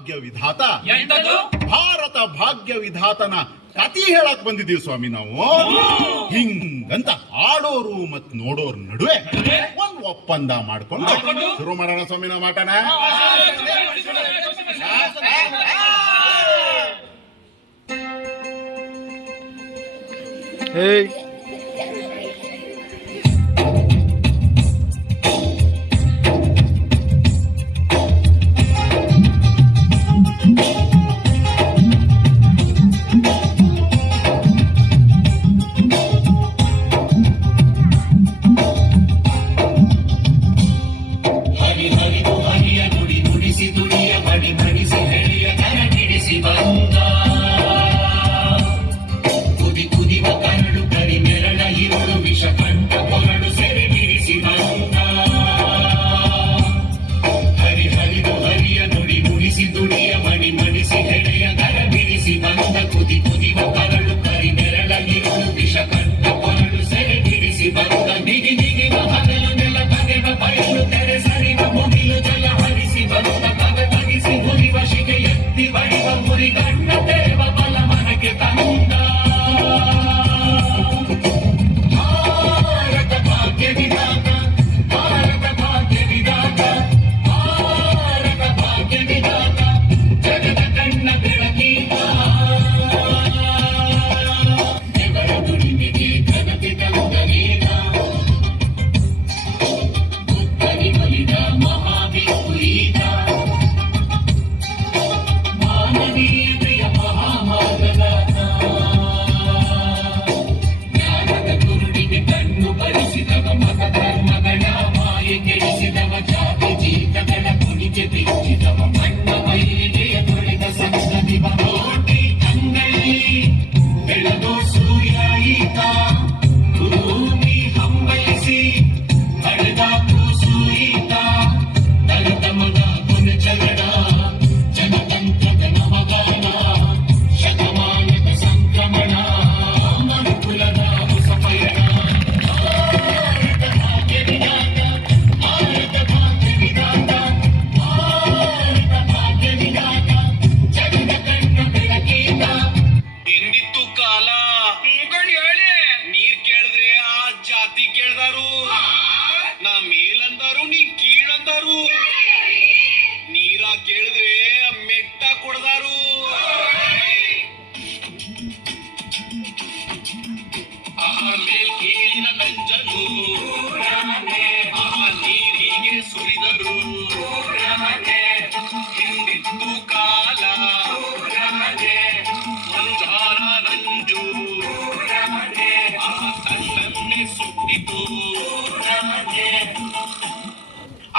ಭಾಗ್ಯ ವಿಧಾತ ಭಾರತ ಭಾಗ್ಯ ವಿಧಾತನ ಕತಿ ಹೇಳಕ್ ಬಂದಿದ್ದೀವಿ ಸ್ವಾಮಿ ನಾವು. ಹಿಂಗಂತ ಆಡೋರು ಮತ್ ನೋಡೋರ್ ನಡುವೆ ಒಂದ್ ಒಪ್ಪಂದ ಮಾಡ್ಕೊಂಡು ಶುರು ಮಾಡೋಣ ಸ್ವಾಮಿ ನಾವು ಮಾಟನ.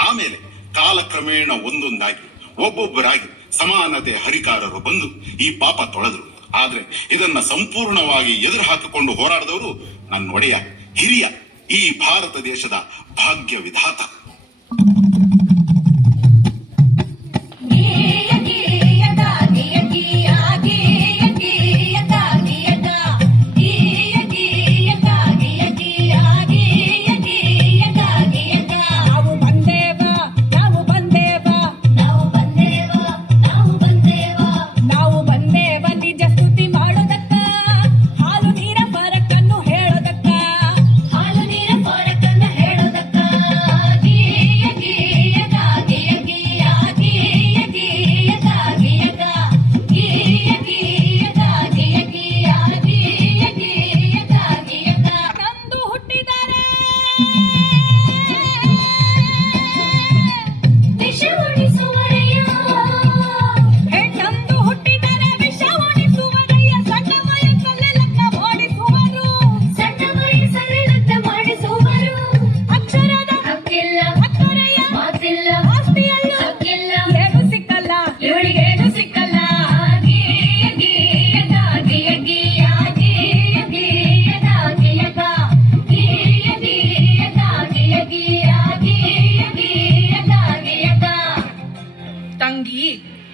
ಆಮೇಲೆ ಕಾಲಕ್ರಮೇಣ ಒಂದೊಂದಾಗಿ ಒಬ್ಬೊಬ್ಬರಾಗಿ ಸಮಾನತೆ ಹರಿಕಾರರು ಬಂದು ಈ ಪಾಪ ತೊಳೆದ್ರು. ಆದ್ರೆ ಇದನ್ನ ಸಂಪೂರ್ಣವಾಗಿ ಎದುರು ಹಾಕಿಕೊಂಡು ಹೋರಾಡಿದವರು ನನ್ನ ಒಡೆಯ ಹಿರಿಯ ಈ ಭಾರತ ದೇಶದ ಭಾಗ್ಯ ವಿಧಾತ.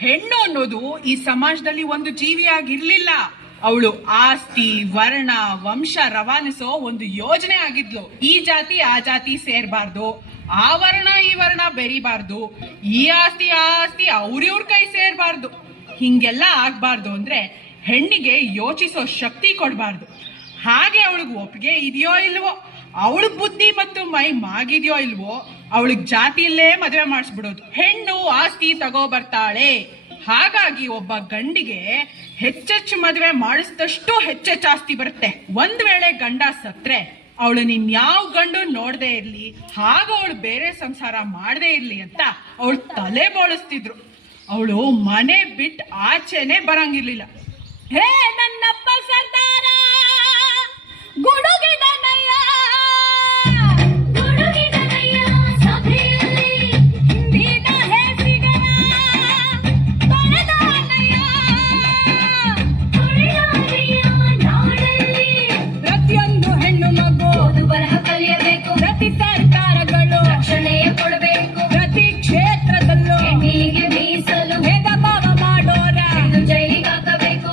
ಹೆಣ್ಣು ಅನ್ನೋದು ಈ ಸಮಾಜದಲ್ಲಿ ಒಂದು ಜೀವಿಯಾಗಿರ್ಲಿಲ್ಲ. ಅವಳು ಆಸ್ತಿ, ವರ್ಣ, ವಂಶ ರವಾನಿಸೋ ಒಂದು ಯೋಜನೆ ಆಗಿದ್ಲು. ಈ ಜಾತಿ ಆ ಜಾತಿ ಸೇರ್ಬಾರ್ದು, ಆ ವರ್ಣ ಈ ವರ್ಣ ಬೆರಿಬಾರ್ದು, ಈ ಆಸ್ತಿ ಆ ಆಸ್ತಿ ಅವ್ರಿವ್ರ ಕೈ ಸೇರ್ಬಾರ್ದು. ಹಿಂಗೆಲ್ಲ ಆಗ್ಬಾರ್ದು ಅಂದ್ರೆ ಹೆಣ್ಣಿಗೆ ಯೋಚಿಸೋ ಶಕ್ತಿ ಕೊಡಬಾರ್ದು. ಹಾಗೆ ಅವಳಿಗೆ ಒಪ್ಪಿಗೆ ಇದೆಯೋ ಇಲ್ವೋ, ಅವಳ ಬುದ್ಧಿ ಮತ್ತು ಮೈ ಮಾಗಿದೆಯೋ ಇಲ್ವೋ, ಅವಳಿಗೆ ಜಾತಿಯಲ್ಲೇ ಮದುವೆ ಮಾಡಿಸ್ಬಿಡೋದು. ಹೆಣ್ಣು ಆಸ್ತಿ ತಗೋ ಬರ್ತಾಳೆ. ಹಾಗಾಗಿ ಒಬ್ಬ ಗಂಡಿಗೆ ಹೆಚ್ಚೆಚ್ಚು ಮದುವೆ ಮಾಡಿಸಿದಷ್ಟು ಹೆಚ್ಚೆಚ್ಚು ಆಸ್ತಿ ಬರುತ್ತೆ. ಒಂದ್ ವೇಳೆ ಗಂಡ ಸತ್ರೆ ಅವಳು ಯಾವ ಗಂಡು ನೋಡದೆ ಇರ್ಲಿ, ಹಾಗ ಅವಳು ಬೇರೆ ಸಂಸಾರ ಮಾಡದೇ ಇರ್ಲಿ ಅಂತ ಅವಳು ತಲೆ ಬೋಳಿಸ್ತಿದ್ರು. ಅವಳು ಮನೆ ಬಿಟ್ಟು ಆಚೆನೆ ಬರಂಗಿರ್ಲಿಲ್ಲ. ಹೇ ನನ್ನಪ್ಪ ಸರ್ದಾರ ಗುಡುಗಿದನಯ್ಯ, ಗುಡುಗಿದನಯ್ಯ ಸಭೆಯಲ್ಲಿ ಹಿಂದಿನ ಹೇಸಿಗರ ತೊಳೆದನಯ್ಯ, ತೊಳೆದಾರಿಯ ನಾಡಲ್ಲಿ ಪ್ರತಿಯೊಂದು ಹೆಣ್ಣು ಮಗು ಓದು ಬರಹ ಕಲಿಯಬೇಕು, ಪ್ರತಿ ಸರ್ಕಾರಗಳು ರಕ್ಷಣೆಯ ಕೊಡಬೇಕು, ಪ್ರತಿ ಕ್ಷೇತ್ರದಲ್ಲೂ ಹೆಣ್ಣಿಗೆ ಮೀಸಲು ಭೇದ ಭಾವ ಮಾಡೋರ ಜೈಲಿಗೆ ಹಾಕಬೇಕು.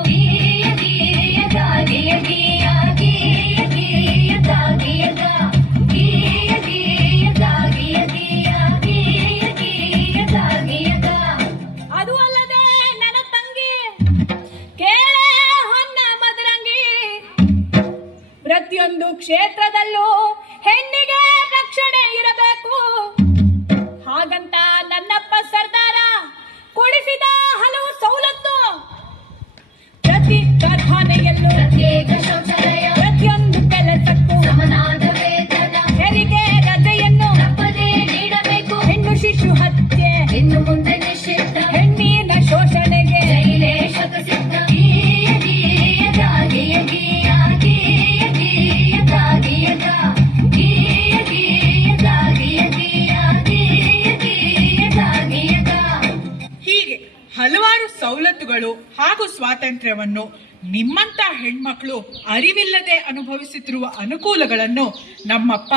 ಅದು ಅಲ್ಲದೆ ನನ್ನ ತಂಗಿ ಕೇಳೆ ಹೊನ್ನ ಮದರಂಗಿ, ಪ್ರತಿಯೊಂದು ಕ್ಷೇತ್ರದಲ್ಲೂ ಹೆಣ್ಣಿಗೆ ರಕ್ಷಣೆ ಇರಬೇಕು. ಹಾಗಂತ ನನ್ನಪ್ಪ ಸರ್ದಾರ ಕೊಡಿಸಿದ ಹಲವು ಸವಲತ್ತು, ಪ್ರತಿ ಕಾರ್ಖಾನೆಯಲ್ಲೂ ಪ್ರತ್ಯೇಕ ಶೌಚಾಲಯ, ಪ್ರತಿಯೊಂದು ಕೆಲಸಕ್ಕೂ ಸಮನಾದ ವೇತನ, ಹೆರಿಗೆ ರಜೆಯನ್ನು ತಪ್ಪದೇ ನೀಡಬೇಕು, ಹೆಣ್ಣು ಶಿಶು ಹತ್ಯೆ ಇನ್ನು ಮುಂದೆ ನಿಷಿದ್ಧ, ಹೆಣ್ಣಿನ ಶೋಷಣೆಗೆ ಜೈಲೇ ಶತಸಿದ್ಧ. ಹೀಗೆ ಹಲವಾರು ಸವಲತ್ತುಗಳು ಹಾಗೂ ಸ್ವಾತಂತ್ರ್ಯವನ್ನು ನಿಮ್ಮಂತ ಹೆಣ್ಮಕ್ಳು ಅರಿವಿಲ್ಲದೆ ಅನುಭವಿಸುತ್ತಿರುವ ಅನುಕೂಲಗಳನ್ನು ನಮ್ಮಪ್ಪ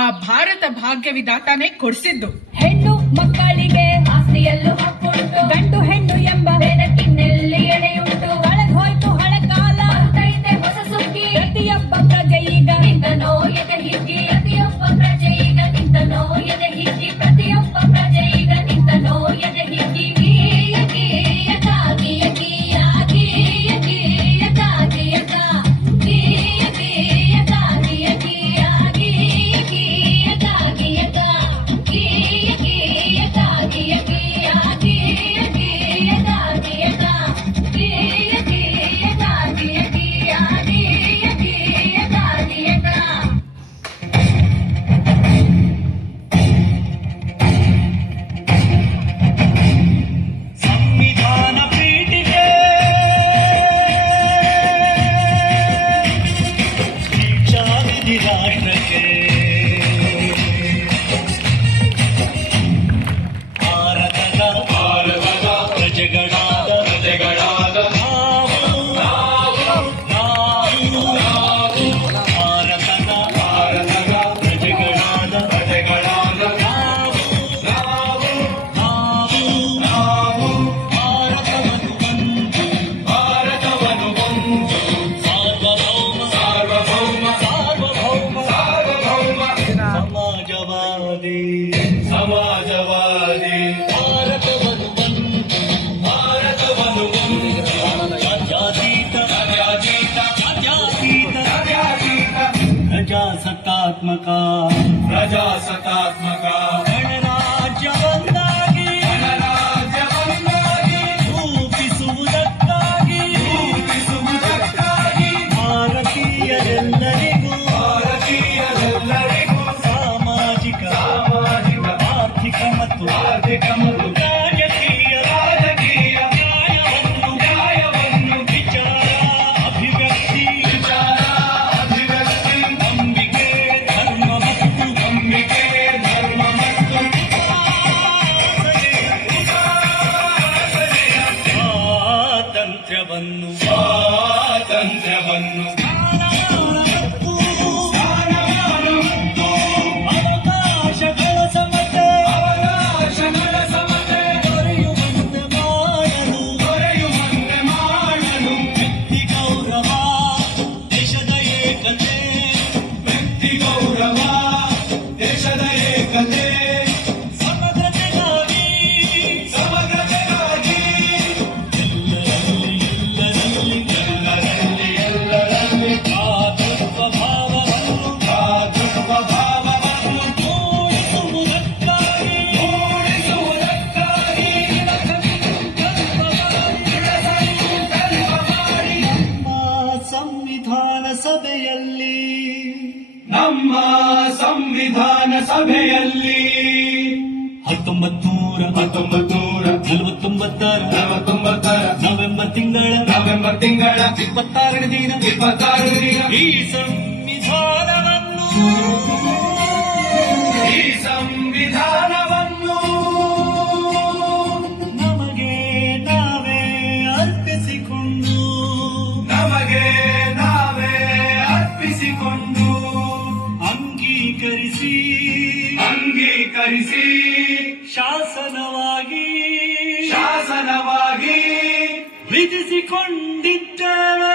ಆ ಭಾರತ ಭಾಗ್ಯ ವಿಧಾತಾನೇ ಕೊಡಿಸಿದ್ದು. ಹೆಣ್ಣು ಮಕ್ಕಳಿಗೆ ಆಸ್ತಿಯಲ್ಲೂ ಹಕ್ಕುಂಟು, ಗಂಡು ಹೆಣ್ಣು ಎಂಬ ಬೆಳಕಿನಲ್ಲಿ ಎಡೆಯುಂಟು, ಕಳೆದು ಹೋಯ್ತು ಹಳೆ ಕಾಲ ಬರ್ತೈತೆ ಹೊಸ ಸುಗ್ಗಿ, ಪ್ರತಿಯೊಬ್ಬ ಪ್ರಜೆ ಈಗ ನಿಂತನೋ ಎದೆ ಹಿಗ್ಗಿ, ಪ್ರತಿಯೊಬ್ಬ ಪ್ರಜೆ ಈಗ ನಿಂತನೋ ಎದೆ ಹಿಗ್ಗಿ, ಪ್ರತಿಯೊಬ್ಬ ಪ್ರಜೆ ಈಗ ನಿಂತನೋ ಎದೆ ಹಿಗ್ಗಿ. ಸಮಾಜವಾದಿ ಭಾರತವನ್ನು ಪ್ರಜಾಸತ್ತಾತ್ಮಕ ಗಣರಾಜ್ಯವನ್ನಾಗಿ ರೂಪಿಸುವುದಕ್ಕಾಗಿ ಭಾರತೀಯರೆಲ್ಲರಿಗೂ ಸಾಮಾಜಿಕ ಆರ್ಥಿಕ ಮತ್ತು ರಾಜಕೀಯ ನ್ಯಾಯವನ್ನು ವಿಚಾರ ಅಭಿವ್ಯಕ್ತಿ ನಂಬಿಕೆ ಧರ್ಮ ಮತ್ತು ಸ್ವಾತಂತ್ರ್ಯವನ್ನು ದೇಶದ ಏಕತೆ ನಮ್ಮ ಸಂವಿಧಾನ ಸಭೆಯಲ್ಲಿ 1949 ನವೆಂಬರ್ ತಿಂಗಳ 26 ದಿನ ಈ ಸಂವಿಧಾನವನ್ನು ನಮಗೆ ನಾವೇ ಅರ್ಪಿಸಿಕೊಂಡು ಅಂಗೀಕರಿಸಿ ಶಾಸನವಾಗಿ ವಿಧಿಸಿಕೊಂಡಿದ್ದೇವೆ.